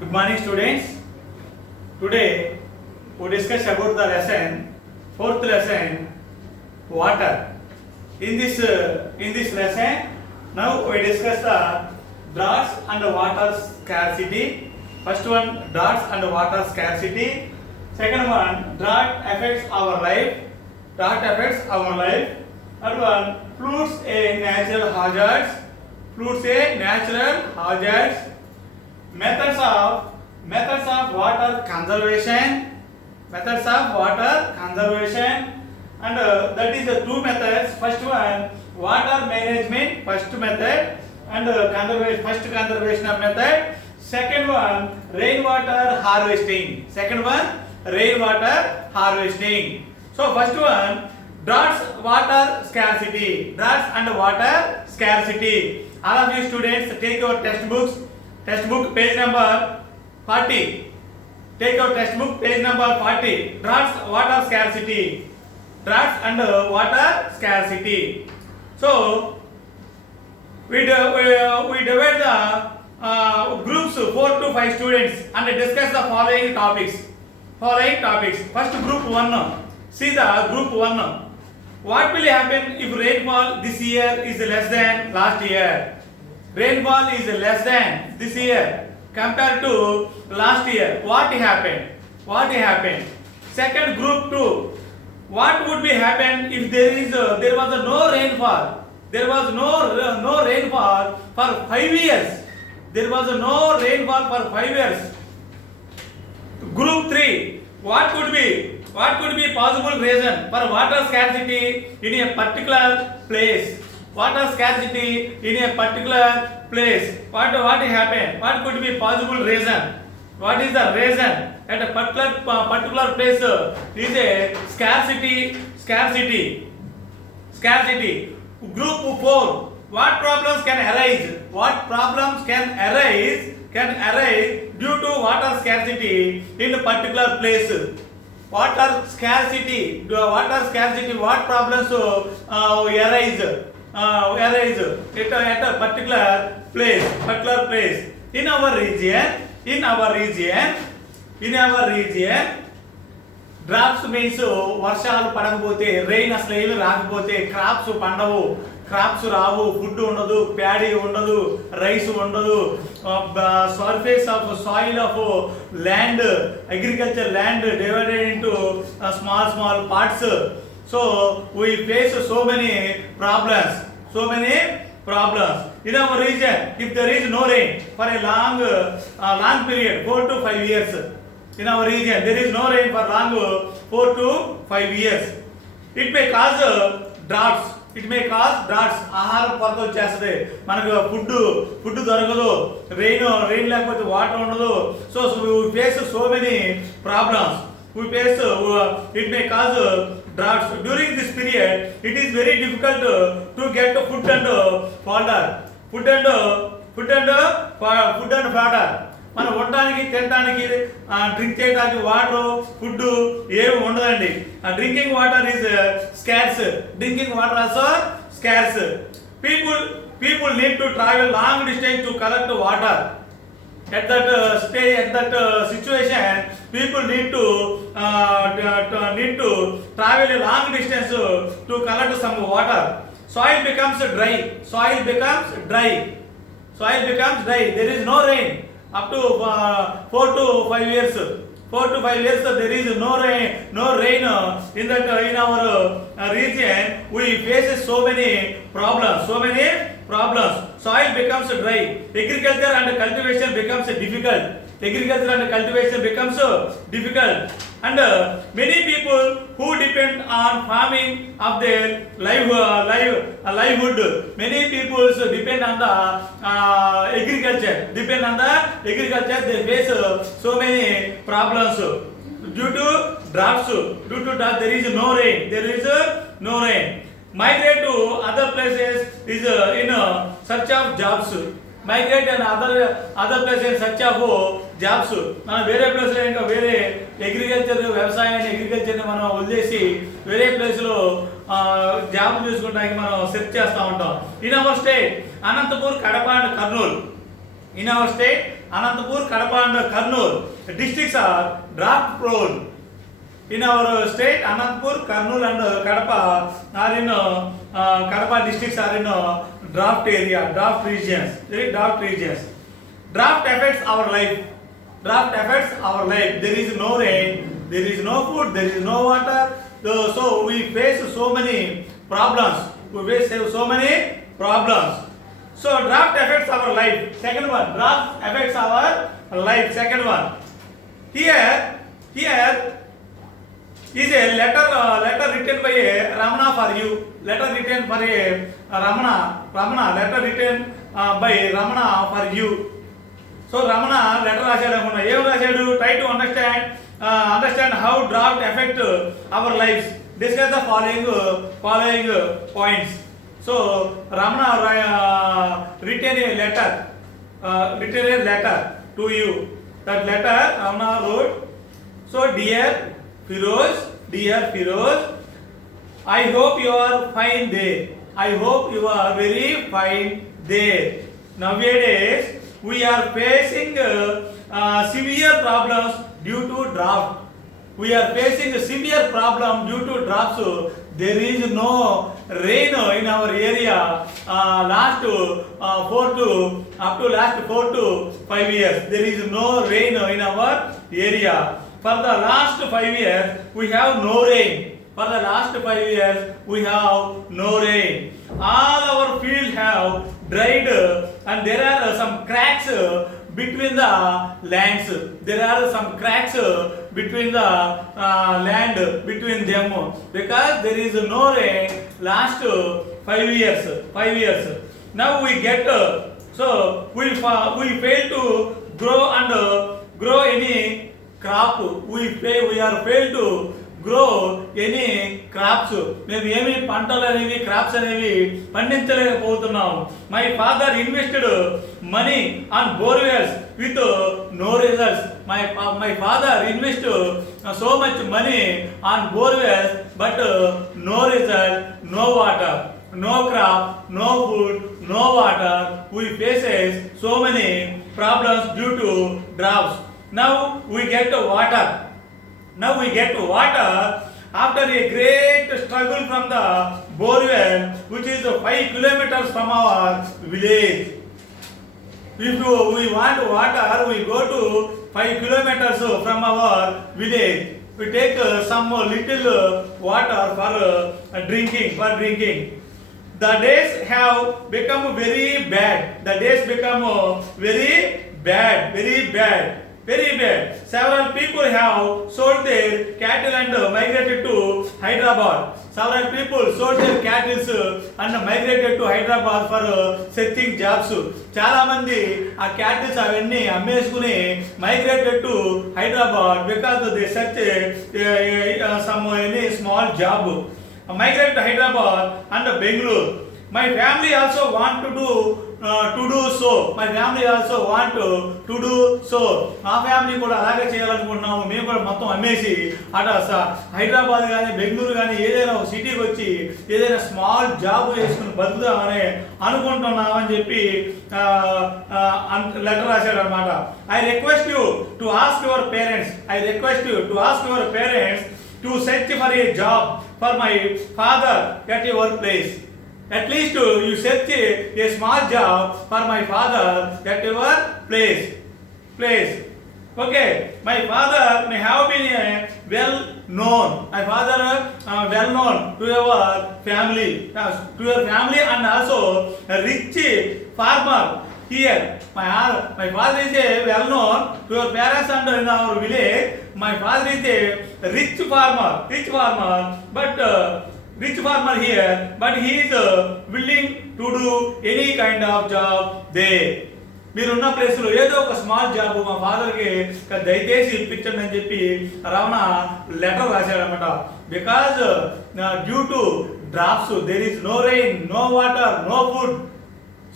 Good morning, students. Today we discuss about the lesson, fourth lesson, water. In this lesson, now we discuss the droughts and water scarcity. First one, droughts and water scarcity. Second one, drought affects our life. Drought affects our life. Third one, floods a natural hazards. Floods a natural hazards. Methods of water conservation. Methods of water conservation, and that is the two methods. First one, water management, first method, and conservation of method. Second one, rainwater harvesting. Second one, rainwater harvesting. So first one, droughts, water scarcity. Droughts and water scarcity. All of you students, take your textbooks. Textbook page number 40. Take your textbook page number 40. Droughts, water scarcity. Droughts and water scarcity. So we divide the groups 4 to 5 students and discuss the following topics. First, group 1. See the group 1. What will happen if rainfall this year is less than last year? Rainfall is less than this year compared to last year. What happened? Second, group 2. What would be happen if there was no rainfall? There was no rainfall for 5 years. There was no rainfall for 5 years. Group 3. What could be possible reason for water scarcity in a particular place? Water scarcity in a particular place. What happened? What could be possible reason? What is the reason at a particular place is a scarcity. Group 4. What problems can arise? Can arise due to water scarcity in a particular place. Water scarcity. What problems arise at a particular place. In our region, drops means వర్షాలు పడకపోతే, rain అసలు ఏమి రాకపోతే crops పండవు, crops రావు, food ఉండదు, paddy ఉండదు, rice ఉండదు, surface of soil of land, agriculture land divided into small parts. So we face so many problems in our region. If there is no rain for a long period, 4 to 5 years, in our region there is no rain for long 4 to 5 years, it may cause droughts. ఆహారం కొరత వచ్చేస్తుంది, మనకు food దొరకదు, rain లేకపోతే water ఉండదు. So we face so many problems. It may cause droughts. During this period, it is very difficult to get food and fodder. మనం ఉండడానికి, తినడానికి, డ్రింక్ చేయడానికి వాటర్, ఫుడ్ ఏమి ఉండదండి. Drinking water is scars. People need to travel long distance to collect water. At that situation, people need to travel a long distance to collect some water. Soil becomes dry. There is no rain up to 4 to 5 years. There is no rain in our region. We face so many problems. Soil becomes dry. Agriculture and cultivation becomes difficult. And many people who depend on farming of their livelihood. Many people depend on the agriculture. They face so many problems due to droughts. There is no rain. Migrate to other places is in search of jobs. Migrate and other places in search of jobs. మనం వేరే ప్లేస్లో ఇంకా వేరే అగ్రికల్చర్ని మనం వదిలేసి వేరే ప్లేస్లో job చూసుకోవడానికి మనం సెర్చ్ చేస్తూ ఉంటాం. In our state, Anantapur, Kadapa and Kurnool. In our state, Anantapur, Kadapa and Kurnool districts are drought prone. In our state, Anantapur, Kurnool and Kadapa are in Kadapa districts are in drought area, drought regions, very drought regions. Drought affects our life. Drought affects our life. There is no rain, there is no food, there is no water. So we face so many problems. We face so many problems. So drought affects our life. Second one, drought affects our life. Second one. Here is a letter written by a Ramana for you. Letter written for a Ramana. Letter written by Ramana for you. So Ramana letter రాశాడు అనుకున్నా. ఏం రాశాడు? Try to understand how drought affect our lives. Discuss the following points. So Ramana written a letter to you. That letter Ramana wrote. So dear Firoz, I hope you are fine there. I hope you are very fine there. Nowadays we are facing severe problems due to drought. We are facing a severe problem due to drought. So there is no rain in our area last 4 to 5 years. There is no rain in our area. For the last 5 years we have no rain. For the last 5 years we have no rain. All our fields have dried and there are some cracks between the lands. There are some cracks between the land between them because there is no rain last 5 years. Now we get so we fail to grow any crop. We are failed to grow any crops. మేము ఏమి పంటలు అనేవి crops అనేవి పండించలేకపోతున్నాము. My father invested money on borewells with no results. My father invested so much money on borewells but no result, no water, no crop, no food, no water. We faces so many problems due to droughts. Now we get water. After a great struggle from the borewell, which is 5 kilometers from our village. If we want water, we go to 5 kilometers from our village. We take some little water for drinking. The days have become very bad. Very bad. Several people have sold their cattle and migrated to Hyderabad. Several people sold their cattle and migrated to Hyderabad for searching jobs. చాలా మంది ఆ cattles అవన్నీ అమ్మేసుకుని migrated to Hyderabad because they search some any small job. Migrated to Hyderabad and Bangalore. My family also want to do so. మా family కూడా అలాగే చేయాలనుకుంటున్నాము. మేము కూడా మొత్తం అమ్మేసి అటు హైదరాబాద్ కానీ బెంగళూరు కానీ ఏదైనా ఒక సిటీకి వచ్చి ఏదైనా స్మాల్ జాబ్ చేసుకుని బతుకుదామని అనుకుంటున్నామని చెప్పి లెటర్ రాశాడు అనమాట. I request you to ask your parents to search for a job for my father at your place. At least you search a small job for my father at your place. Okay, my father may have been well known to your family and also a rich farmer here. My father is a well known to your parents and in our village. My father is a rich farmer, here, but he is willing to do any kind of job there. మీరున్న ప్లేస్లో ఏదో ఒక small job మా ఫాదర్కి దయచేసి ఇప్పించండి అని చెప్పి రమణ లెటర్ రాశాడనమాట. Because due to drops there is no rain, no water, no food.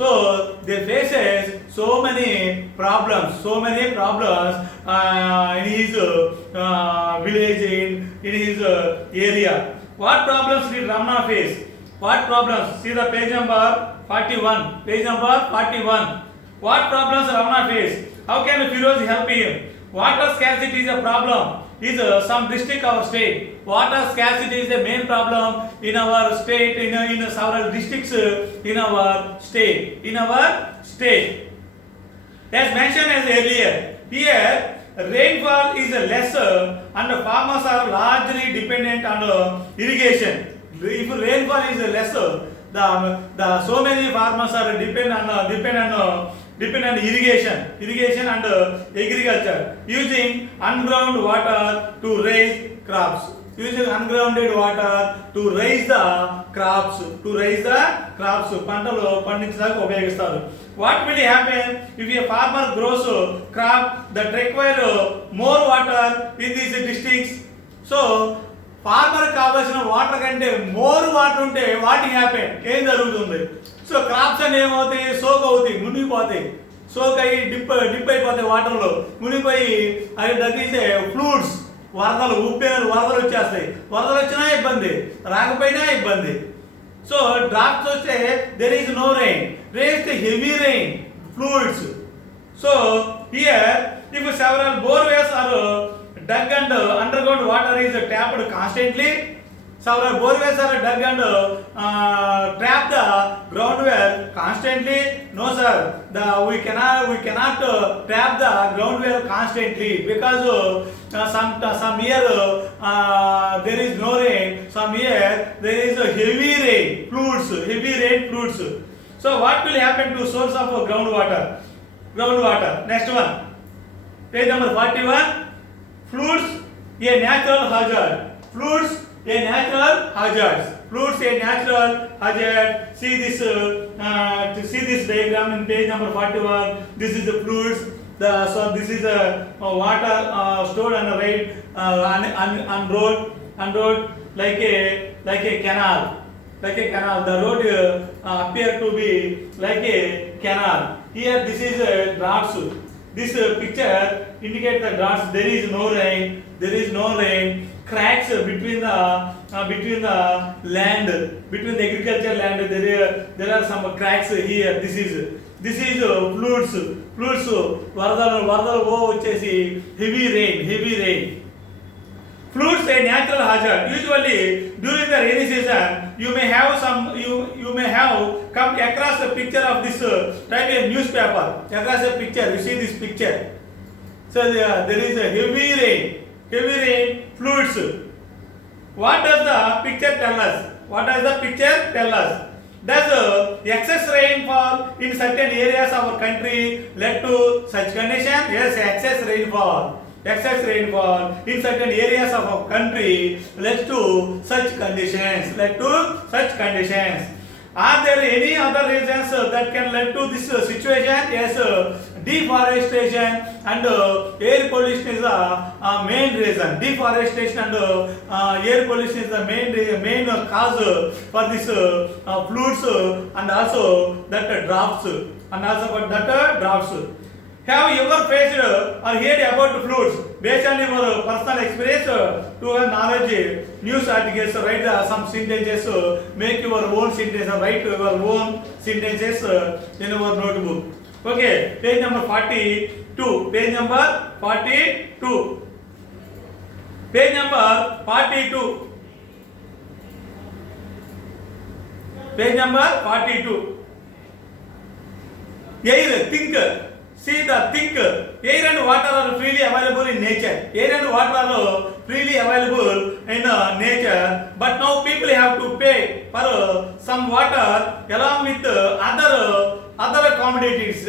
So they faces so many problems in his village, in his area. What problems did Ramana face? See the page number 41. What problems Ravana face? How can Firoz help him? Water scarcity is a problem. Is some district or state? Water scarcity is the main problem in our state, in several districts in our state. As mentioned as earlier, here rainfall is lesser and farmers are largely dependent on irrigation. If rainfall is lesser, the so many farmers are dependent on irrigation and agriculture, using underground water to raise crops. Using ungrounded water to raise the crops, పంటలు పండించడానికి ఉపయోగిస్తారు. What will happen if a farmer grows crop that require more water in these districts? So farmer కావాల్సిన water కంటే more water ఉంటే what happen, ఏం జరుగుతుంది? So crops అని ఏమవుతాయి, సోక్ అవుతాయి, మునిగిపోతాయి. సోక్ అయ్యి డిప్ అయిపోతాయి వాటర్లో, మునిగిపోయి అవి తగ్గిస్తే ఫ్లూడ్స్, వరదలు, ఉప్పెనలు వరదలు వచ్చేస్తాయి. వరదలు వచ్చినా ఇబ్బంది, రాకపోయినా ఇబ్బంది. సో డ్రాప్స్ వస్తే there is no rain, rains heavy rain, fluids. So here if several borewells are dug and underground water is tapped constantly, several borewells are dug and trap the ground well constantly. No sir, we cannot trap the ground well constantly, because some year there is no rain, some year there is a heavy rain floods. So what will happen to source of groundwater? Next one, page number 41. Floods a natural hazard. See this diagram in page number 41. This is the floods. So this is water stored on the right on road like a canal. The road appear to be like a canal. Here this is droughts. This picture indicates the droughts. There is no rain. Cracks between the land, between the agricultural land. There are some cracks here. This is floods. వరదలు వచ్చేసి heavy rain. Floods a natural hazard. Usually during the rainy season, you may have come across a picture of this type of newspaper. Across a picture, you see this picture. So there is a heavy rain, floods. What does the picture tell us? Does excess rainfall in certain areas of our country led to such condition? Yes, excess rainfall in certain areas of our country led to such conditions. Are there any other reasons that can lead to this situation? Yes, deforestation and air pollution is the main reason. Deforestation and air pollution is the main cause for this floods and also that droughts. Have you ever faced or heard about floods? Based on your personal experience, to have knowledge, news articles, write some sentences, make your own sentences, write your own sentences in your notebook. Okay, page number 42. Page number 42. Think. See the think. Air and water are freely available in nature. But now people have to pay for some water along with other commodities.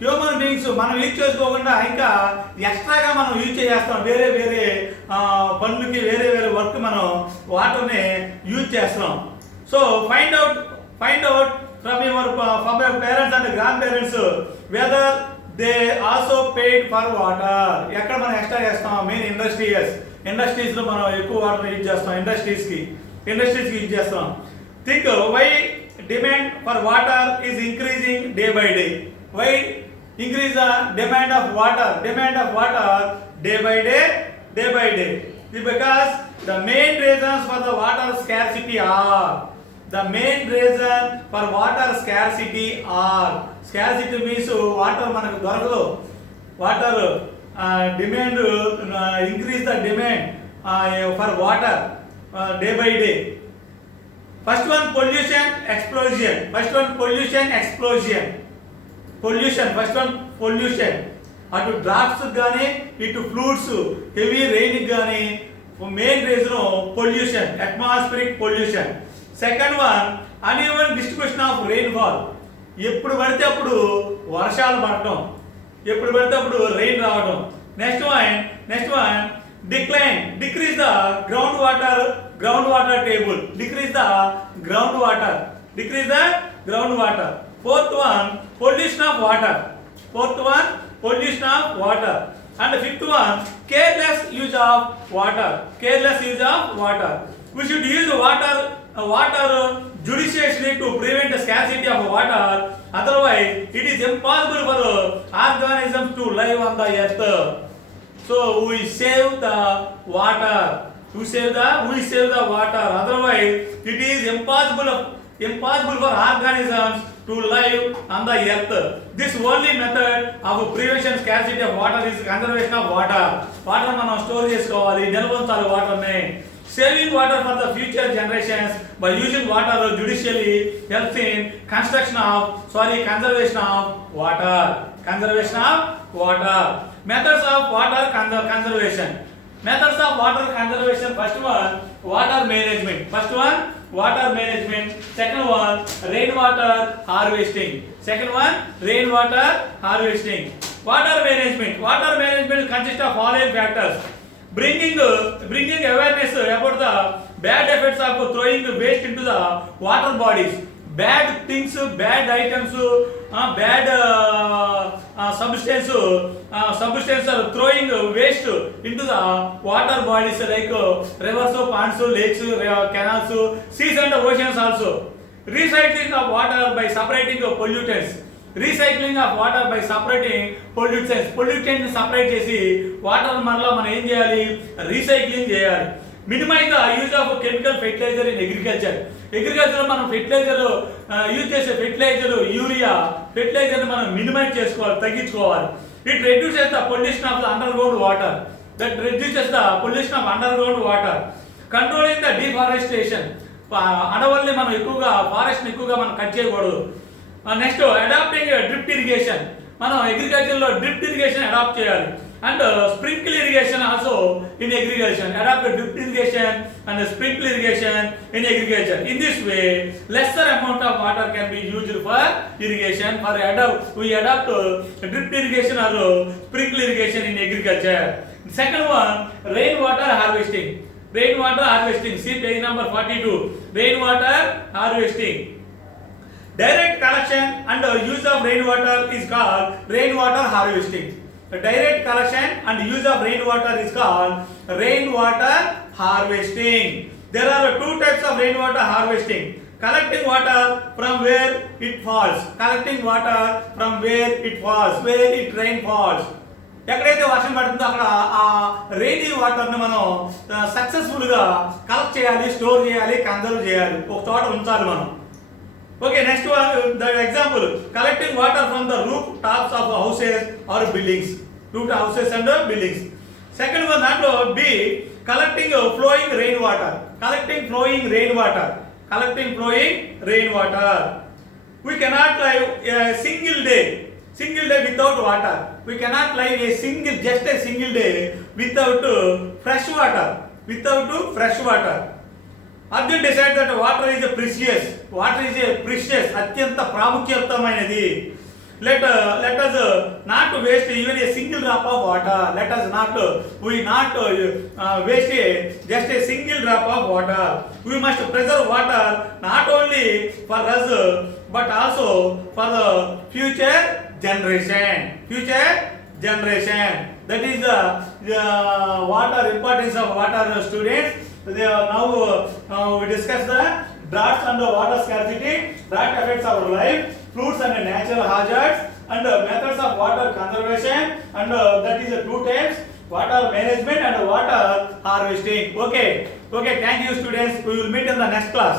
Human beings మనం use చేసుకోకుండా ఇంకా ఎక్స్ట్రాగా మనం use చేస్తాం. వేరే పనులకి వేరే work మనం వాటర్ని యూజ్ చేస్తున్నాం. So find out from your parents and grandparents whether they also paid for water. ఎక్కడ మనం ఎక్స్ట్రా చేస్తాం? మెయిన్ ఇండస్ట్రీస్ లో మనం ఎక్కువ వాటర్ యూజ్ చేస్తాం. ఇండస్ట్రీస్ కి యూజ్ చేస్తాం. Think why demand for water is increasing day by day. Why increase the demand of water day by day? Because the main reasons for the water scarcity are The main reason for water scarcity are scarcity means water మనకు దొరకదు. Water demand increase the demand for water day by day. First one pollution explosion. First one pollution explosion. Pollution. First one pollution. అటు drafts కానీ ఇటు fluids heavy rain కానీ main reason pollution, atmospheric pollution. Second one uneven distribution of rainfall. ఎప్పుడు పడితే అప్పుడు వర్షాలు పడటం, ఎప్పుడు పడితే అప్పుడు రెయిన్ రావడం. Next one decline, decrease the ground water table, decrease the ground water. Fourth one pollution of water. Pollution of water. And fifth one, careless use of water. We should use water judiciously to prevent the scarcity of water. Otherwise, it is impossible for organisms to live on the earth. So we save the water. We save the water. Otherwise, it is impossible for organisms to live on the earth. This only method of prevention scarcity of water is conservation of water. Water మనం store చేసుకోవాలి, నిల్వ ఉంచాలి water ని. Saving water for the future generations by using water judiciously helps in conservation of water. Methods of water conservation. First one, water management. Second one, rainwater harvesting. Water management consists of following factors: bringing awareness about the bad effects of throwing waste into the water bodies. Bad things, bad items, bad substance are throwing waste into the water bodies like rivers, ponds, lakes, canals, seas and oceans also. Recycling of water by separating pollutants. Pollutants separate చేసి water మరలా మనం ఏం చేయాలి, recycling చేయాలి. Minimize the use of chemical fertilizer in agriculture. మనం fertiliser use చేసే urea fertilizer మనం minimise చేసుకోవాలి, తగ్గించుకోవాలి. It reduces the pollution of the underground water. Controlling the deforestation. అడవుల్ని మనం ఫారెస్ట్ ఎక్కువగా మనం కట్ చేయకూడదు. Next adopting drip irrigation. మనం అగ్రికల్చర్లో డ్రిప్ ఇరిగేషన్ అడాప్ట్ చేయాలి. And sprinkle irrigation also in agriculture. Adapt drip irrigation and sprinkle irrigation in agriculture. In this way, lesser amount of water can be used for irrigation. We adopt drip irrigation or sprinkle irrigation in agriculture. Second one, rainwater harvesting. See page number 42. Rainwater harvesting. Direct collection and use of rainwater is called rainwater harvesting. The direct collection and use of rainwater is called rainwater harvesting. There are two types of rainwater harvesting. Collecting water from where it falls. Where it rain falls. ఎక్కడైతే వర్షం పడుతుందో అక్కడ ఆ rainy వాటర్ని మనం సక్సెస్ఫుల్గా collect చేయాలి, store చేయాలి, కన్జర్వ్ చేయాలి, ఒక చోట ఉంచాలి మనం. Okay, next one, the example, collecting water from the roof tops of houses or buildings. Second one, B, collecting flowing rainwater. We cannot live a single day without water. We cannot live just a single day without fresh water. Arjun decided that water is precious, అత్యంత ప్రాముఖ్యతమైనది. Let us not waste even a single drop of water. We not waste just a single drop of water. We must preserve water not only for us but also for the future generation. That is the importance of water, students. Now we discuss the droughts and water scarcity. Drought affects our life, floods and natural hazards, and methods of water conservation, and that is the two types: water management and water harvesting. Okay, thank you, students. We will meet in the next class.